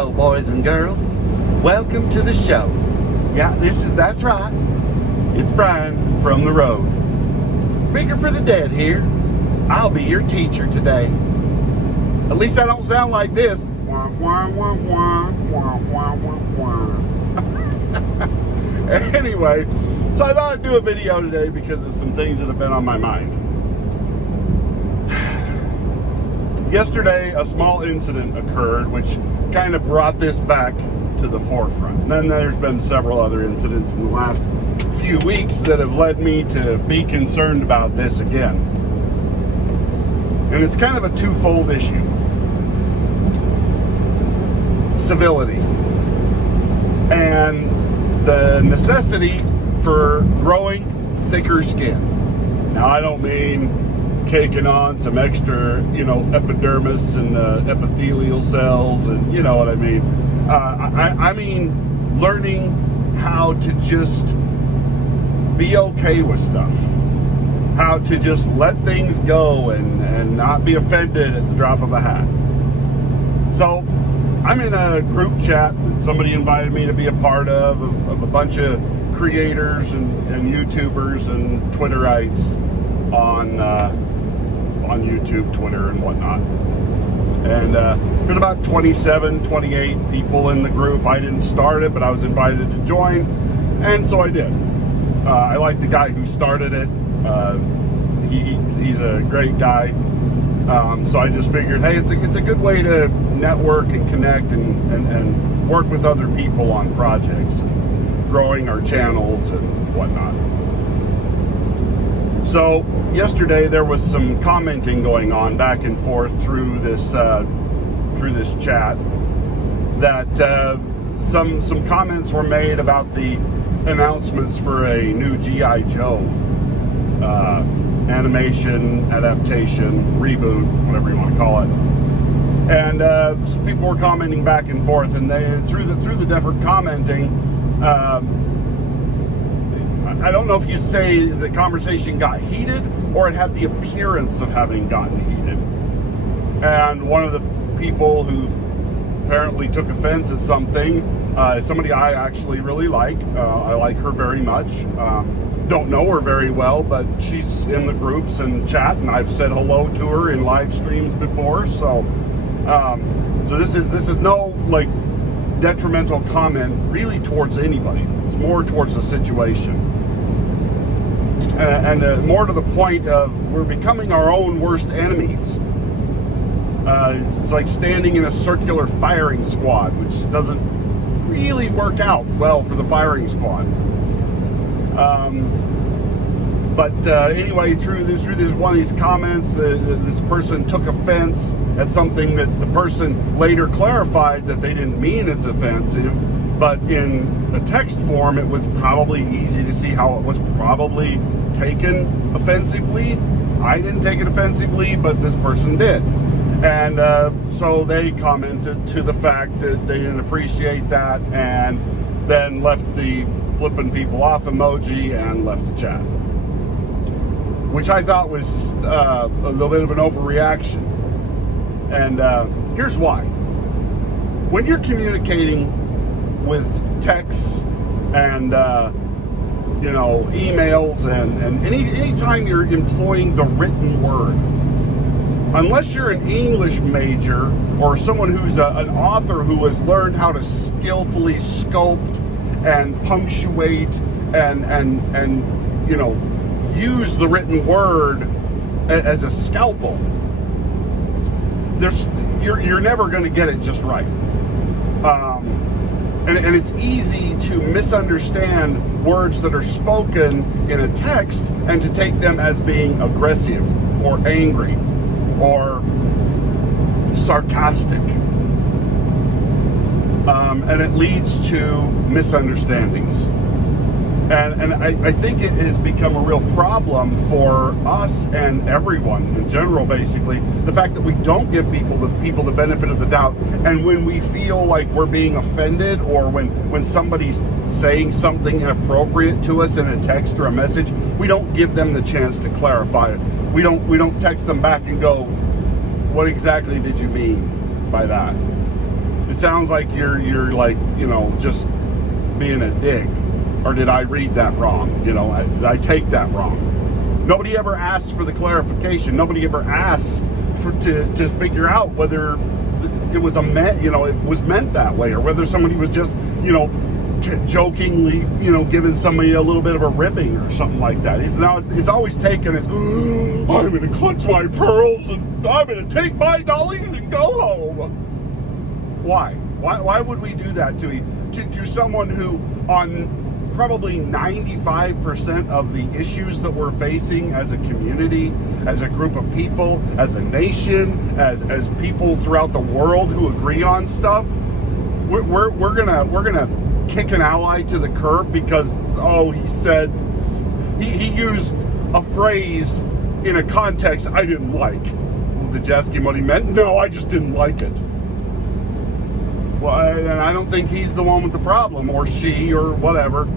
Hello, boys and girls. Welcome to the show. Yeah, that's right. It's Brian from the road. Speaker for the dead here. I'll be your teacher today. At least I don't sound like this. Wah, wah, wah, wah, wah, wah, wah, wah. Anyway, so I thought I'd do a video today because of some things that have been on my mind. Yesterday, a small incident occurred which kind of brought this back to the forefront. And then there's been several other incidents in the last few weeks that have led me to be concerned about this again. And it's kind of a twofold issue. Civility and the necessity for growing thicker skin. Now, I don't mean caking on some extra, epidermis and epithelial cells, and you know what I mean. I mean learning how to just be okay with stuff, how to just let things go and not be offended at the drop of a hat. So I'm in a group chat that somebody invited me to be a part of a bunch of creators and YouTubers and Twitterites on YouTube, Twitter, and whatnot. And there's about 27, 28 people in the group. I didn't start it, but I was invited to join, and so I did. I like the guy who started it. He's a great guy. So I just figured, hey, it's a good way to network and connect and work with other people on projects, growing our channels and whatnot. So yesterday there was some commenting going on back and forth through this chat that some comments were made about the announcements for a new G.I. Joe animation, adaptation, reboot, whatever you want to call it. And some people were commenting back and forth, and they through the different commenting, I don't know if you'd say the conversation got heated or it had the appearance of having gotten heated. And one of the people who apparently took offense at something, somebody I actually really like. I like her very much. Don't know her very well, but she's in the groups and chat, and I've said hello to her in live streams before. So this is no like detrimental comment really towards anybody. It's more towards the situation. And more to the point of we're becoming our own worst enemies. It's like standing in a circular firing squad, which doesn't really work out well for the firing squad. But anyway, through this one of these comments, this person took offense at something that the person later clarified that they didn't mean as offensive, but in a text form, it was probably easy to see how it was probably taken offensively. I didn't take it offensively, but this person did. And so they commented to the fact that they didn't appreciate that, and then left the flipping people off emoji and left the chat, which I thought was a little bit of an overreaction. And here's why. When you're communicating with texts and emails and any time you're employing the written word, unless you're an English major or someone who's an author who has learned how to skillfully sculpt and punctuate and use the written word as a scalpel, you're never going to get it just right. And it's easy to misunderstand words that are spoken in a text and to take them as being aggressive or angry or sarcastic. And it leads to misunderstandings. And I think it has become a real problem for us and everyone in general, basically, the fact that we don't give people the benefit of the doubt. And when we feel like we're being offended, or when somebody's saying something inappropriate to us in a text or a message, we don't give them the chance to clarify it. We don't text them back and go, what exactly did you mean by that? It sounds like you're like, you know, just being a dick. Or did I read that wrong? You know, did I take that wrong? Nobody ever asked for the clarification. Nobody ever asked to figure out whether it was it was meant that way, or whether somebody was just, you know, jokingly, you know, giving somebody a little bit of a ribbing or something like that. It's always taken as, I'm going to clutch my pearls and I'm going to take my dollies and go home. Why? Why would we do that to someone who, on probably 95% of the issues that we're facing as a community, as a group of people, as a nation, as people throughout the world who agree on stuff, we're gonna kick an ally to the curb because he said he used a phrase in a context I didn't like. Did you ask him what he meant? No, I just didn't like it. Well, and I don't think he's the one with the problem, or she, or whatever.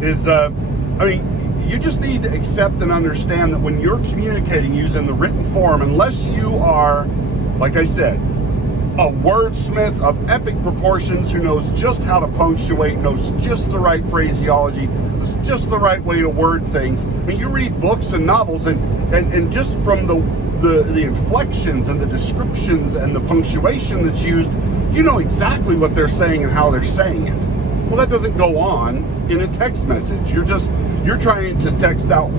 You just need to accept and understand that when you're communicating using the written form, unless you are, like I said, a wordsmith of epic proportions who knows just how to punctuate, knows just the right phraseology, knows just the right way to word things. I mean, you read books and novels, and just from the inflections and the descriptions and the punctuation that's used, you know exactly what they're saying and how they're saying it. Well, that doesn't go on in a text message. You're trying to text out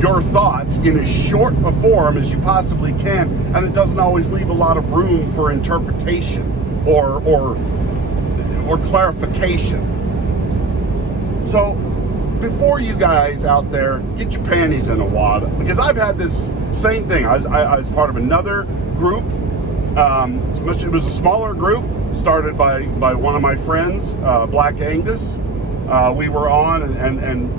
your thoughts in as short a form as you possibly can, and it doesn't always leave a lot of room for interpretation or clarification. So before you guys out there get your panties in a wad, because I've had this same thing. I was part of another group. It was a smaller group started by one of my friends, Black Angus. We were on, and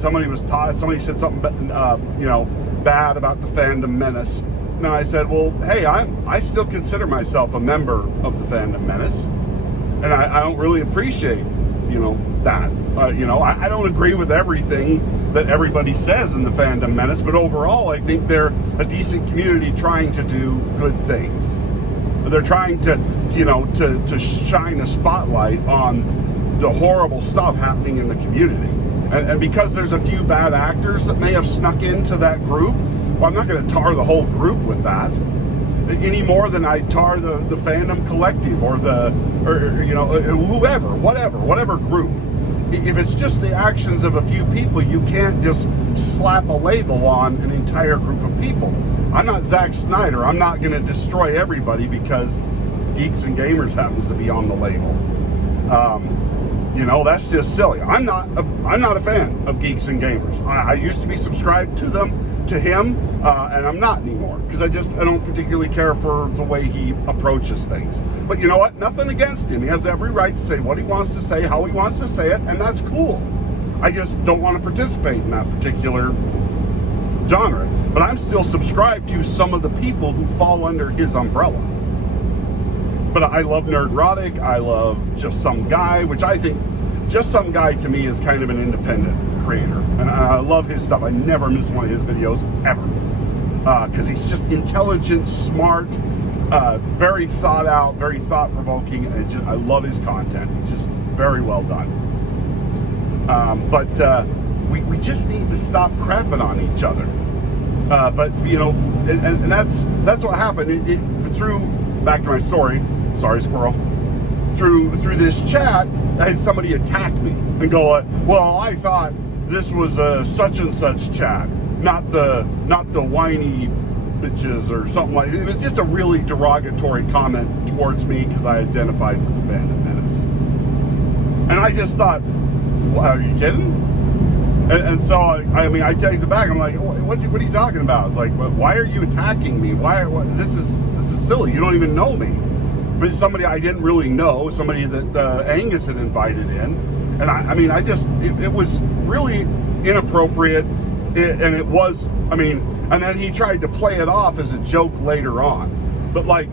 somebody said something bad about the Fandom Menace, and I said, well, hey, I still consider myself a member of the Fandom Menace, and I don't really appreciate that. I don't agree with everything that everybody says in the Fandom Menace, but overall I think they're a decent community trying to do good things. They're trying to shine a spotlight on the horrible stuff happening in the community. And because there's a few bad actors that may have snuck into that group, well, I'm not going to tar the whole group with that any more than I tar the Fandom Collective or whoever, whatever group. If it's just the actions of a few people, you can't just slap a label on an entire group of people. I'm not Zack Snyder. I'm not going to destroy everybody because Geeks and Gamers happens to be on the label. That's just silly. I'm not a fan of Geeks and Gamers. I used to be subscribed to him, and I'm not anymore because I don't particularly care for the way he approaches things. But you know what? Nothing against him. He has every right to say what he wants to say, how he wants to say it, and that's cool. I just don't want to participate in that particular genre. But I'm still subscribed to some of the people who fall under his umbrella. But I love Nerdrotic. I love Just Some Guy, which I think Just Some Guy to me is kind of an independent creator. And I love his stuff. I never miss one of his videos, ever. Because he's just intelligent, smart, very thought out, very thought-provoking. And I love his content. It's just very well done. But we just need to stop crapping on each other. And that's what happened. Through, back to my story, sorry, squirrel. Through this chat, I had somebody attack me and go, well, I thought this was a such and such chat, not the whiny bitches or something like that. It was just a really derogatory comment towards me because I identified with the Fandom Menace. And I just thought, are you kidding? And so I texted back. I'm like, what are you talking about? Like, why are you attacking me? This is silly. You don't even know me. But somebody I didn't really know, somebody that Angus had invited in, and it was really inappropriate. And then he tried to play it off as a joke later on. But like,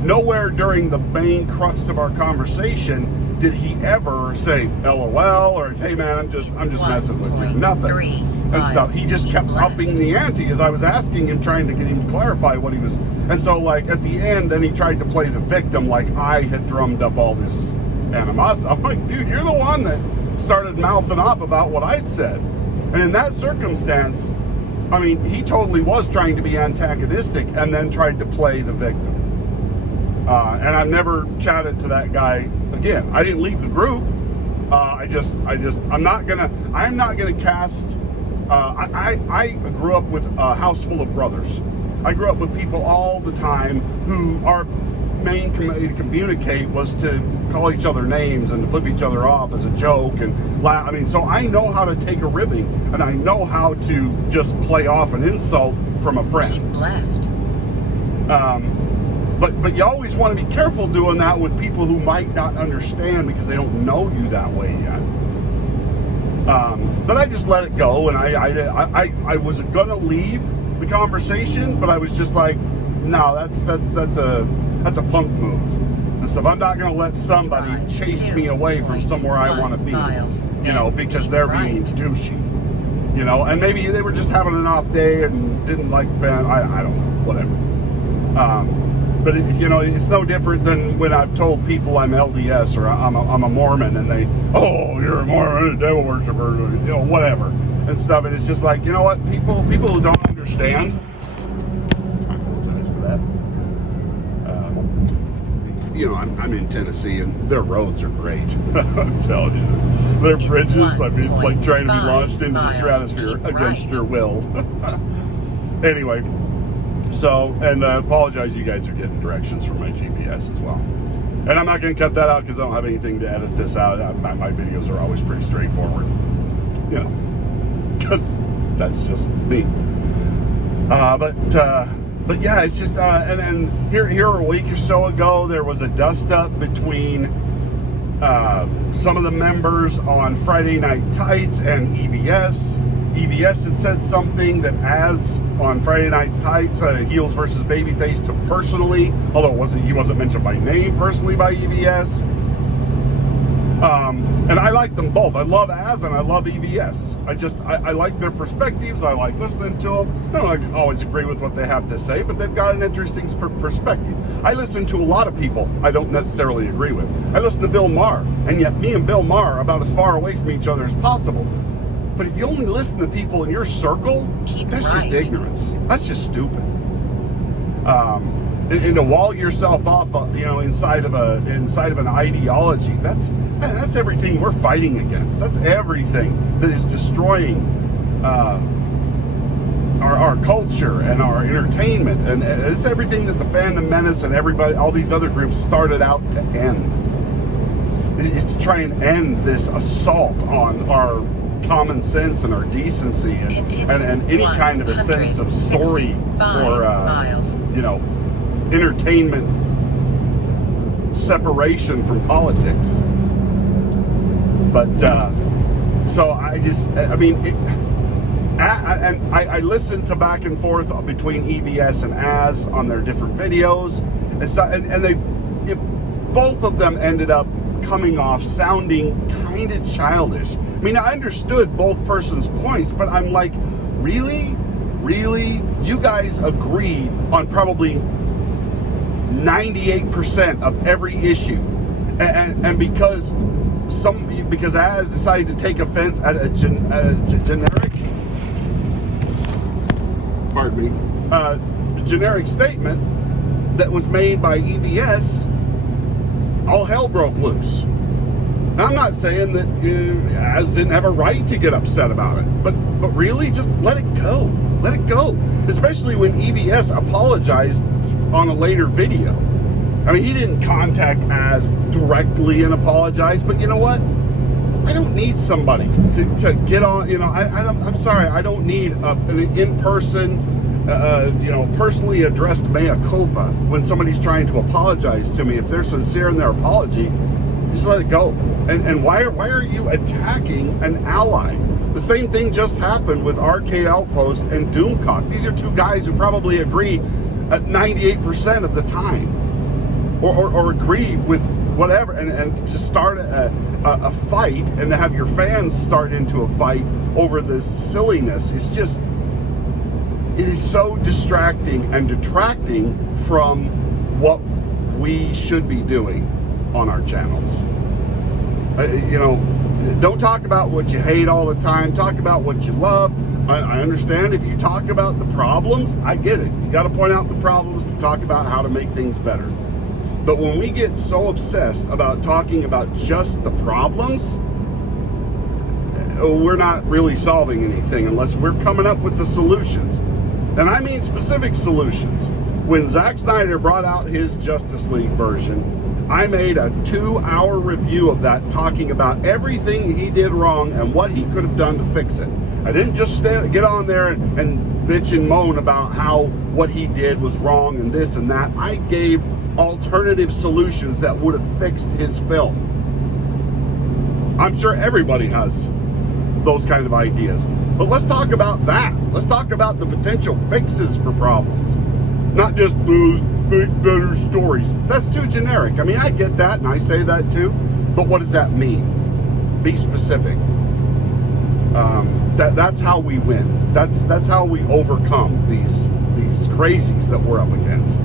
nowhere during the main crux of our conversation did he ever say LOL or hey man, I'm just messing with you. Nothing. and stuff. He just kept upping the ante as I was asking him, trying to get him to clarify what he was. And so, like, at the end, then he tried to play the victim, like I had drummed up all this animosity. I'm like, dude, you're the one that started mouthing off about what I'd said. And in that circumstance, I mean, he totally was trying to be antagonistic and then tried to play the victim. And I've never chatted to that guy again. I didn't leave the group. I'm not gonna cast. I grew up with a house full of brothers. I grew up with people all the time who our main way to communicate was to call each other names and to flip each other off as a joke and laugh. I mean, so I know how to take a ribbing and I know how to just play off an insult from a friend. Keep left. But you always want to be careful doing that with people who might not understand because they don't know you that way yet. But I just let it go, and I was gonna leave the conversation, but I was just like, no, that's a punk move. And so I'm not gonna let somebody chase me away from somewhere I want to be, you know, because they're being douchey, you know. And maybe they were just having an off day and didn't like the fan. I don't know, whatever. But you know, it's no different than when I've told people I'm LDS or I'm a Mormon, and they, oh, you're a Mormon, a devil worshiper, you know, whatever and stuff. And it's just like, you know what, people who don't understand. I apologize for that. You know, I'm in Tennessee, and their roads are great. I'm telling you, their bridges. I mean, it's like trying to be launched into the stratosphere against your will. Anyway. So, and apologize, you guys are getting directions from my GPS as well. And I'm not going to cut that out because I don't have anything to edit this out. My videos are always pretty straightforward, you know, because that's just me. But yeah, it's just, and here a week or so ago, there was a dust up between some of the members on Friday Night Tights and EVS. EVS had said something that, as on Friday Night Tights, Heels versus Babyface took personally, although he wasn't mentioned by name personally by EVS. And I like them both. I love Az and I love EVS. I like their perspectives. I like listening to them. I don't always agree with what they have to say, but they've got an interesting perspective. I listen to a lot of people I don't necessarily agree with. I listen to Bill Maher, and yet me and Bill Maher are about as far away from each other as possible. But if you only listen to people in your circle, that's just ignorance. That's just stupid. And to wall yourself off, you know, inside of an ideology, that's everything we're fighting against. That's everything that is destroying our culture and our entertainment, and it's everything that the Fandom Menace and everybody, all these other groups started out to end. Is to try and end this assault on our common sense and our decency and any kind of a sense of story or you know, entertainment separation from politics. But so I listened to back and forth between EVS and Az on their different videos, and they both of them ended up coming off sounding kind of childish. I mean, I understood both persons' points, but I'm like, really? You guys agreed on probably 98% of every issue, and because Az decided to take offense at a generic, generic statement that was made by EVS, all hell broke loose. Now, I'm not saying that Az didn't have a right to get upset about it, but really, just let it go. Let it go. Especially when EVS apologized on a later video. I mean, he didn't contact Az directly and apologize, but you know what? I don't need somebody to get on, you know, I'm sorry, I don't need an in-person, you know, personally addressed mea culpa when somebody's trying to apologize to me. If they're sincere in their apology, just let it go. And why are you attacking an ally? The same thing just happened with Arcade Outpost and Doomcock. These are two guys who probably agree at 98% of the time, or agree with whatever, and to start a fight and to have your fans start into a fight over this silliness is just, it is so distracting and detracting from what we should be doing on our channels. You know, don't talk about what you hate all the time. Talk about what you love. I understand if you talk about the problems, I get it. You got to point out the problems to talk about how to make things better. But when we get so obsessed about talking about just the problems, we're not really solving anything unless we're coming up with the solutions. And I mean specific solutions. When Zack Snyder brought out his Justice League version, I made a 2-hour review of that, talking about everything he did wrong and what he could have done to fix it. I didn't just get on there and bitch and moan about how what he did was wrong and this and that. I gave alternative solutions that would have fixed his film. I'm sure everybody has those kind of ideas. But let's talk about that. Let's talk about the potential fixes for problems. Not just make better stories. That's too generic. I mean, I get that, and I say that too. But what does that mean? Be specific. That's how we win. That's how we overcome these crazies that we're up against.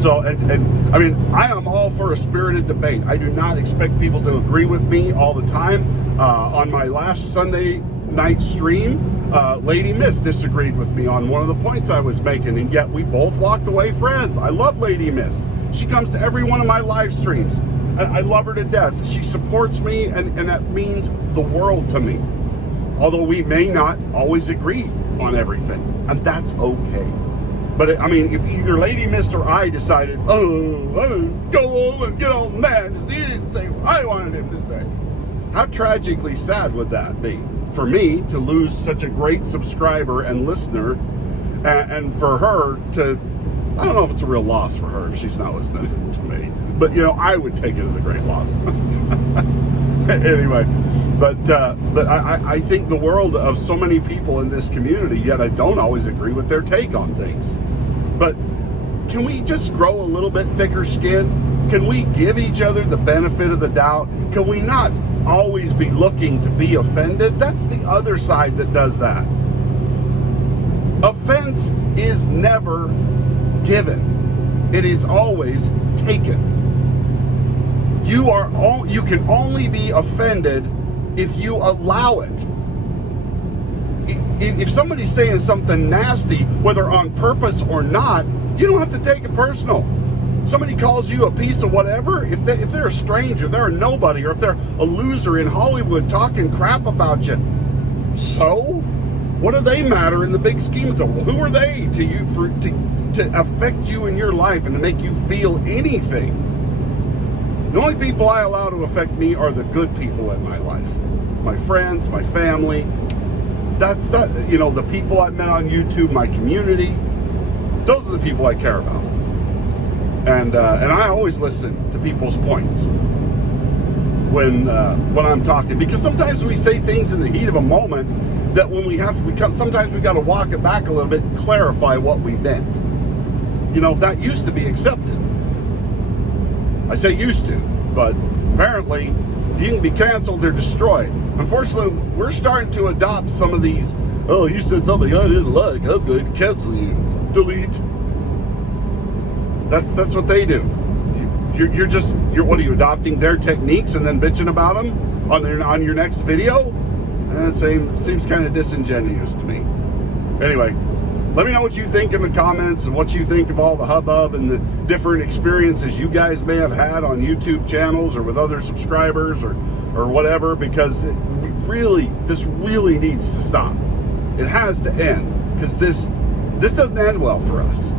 So, and I mean, I am all for a spirited debate. I do not expect people to agree with me all the time. On my last Sunday night stream, Lady Miss disagreed with me on one of the points I was making, and yet we both walked away friends. I love Lady Miss. She comes to every one of my live streams. I love her to death. She supports me, and that means the world to me. Although we may not always agree on everything, and that's okay. But I mean, if either Lady Miss or I decided, go on and get all mad because he didn't say what I wanted him to say, how tragically sad would that be? For me to lose such a great subscriber and listener, and for her to, I don't know if it's a real loss for her if she's not listening to me, but you know, I would take it as a great loss. Anyway, but I think the world of so many people in this community, yet I don't always agree with their take on things. But can we just grow a little bit thicker skin? Can we give each other the benefit of the doubt? Can we not always be looking to be offended? That's the other side that does that. Offense is never given. It is always taken. You can only be offended if you allow it. If somebody's saying something nasty, whether on purpose or not, you don't have to take it personal. Somebody calls you a piece of whatever, if they're a stranger, they're a nobody, or if they're a loser in Hollywood talking crap about you, so what do they matter in the big scheme of things? Who are they to you to affect you in your life and to make you feel anything? The only people I allow to affect me are the good people in my life. My friends, my family. That's the people I've met on YouTube, my community. Those are the people I care about. And I always listen to people's points when I'm talking, because sometimes we say things in the heat of a moment that when sometimes we got to walk it back a little bit and clarify what we meant. You know, that used to be accepted. I say used to, but apparently you can be canceled or destroyed. Unfortunately, we're starting to adopt some of these, oh, you said something I didn't like, I'm going to cancel you. Delete. That's what they do. You're what are you, adopting their techniques and then bitching about them on your next video? Seems kind of disingenuous to me. Anyway, let me know what you think in the comments and what you think of all the hubbub and the different experiences you guys may have had on YouTube channels or with other subscribers or whatever, because this really needs to stop. It has to end, because this doesn't end well for us.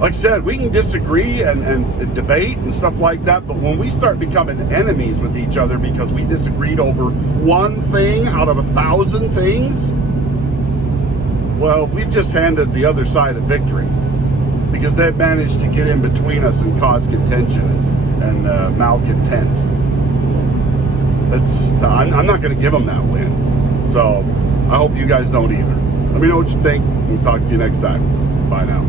Like I said, we can disagree and debate and stuff like that, but when we start becoming enemies with each other because we disagreed over one thing out of 1,000 things, well, we've just handed the other side a victory, because they've managed to get in between us and cause contention and malcontent. I'm not going to give them that win. So I hope you guys don't either. Let me know what you think. We'll talk to you next time. Bye now.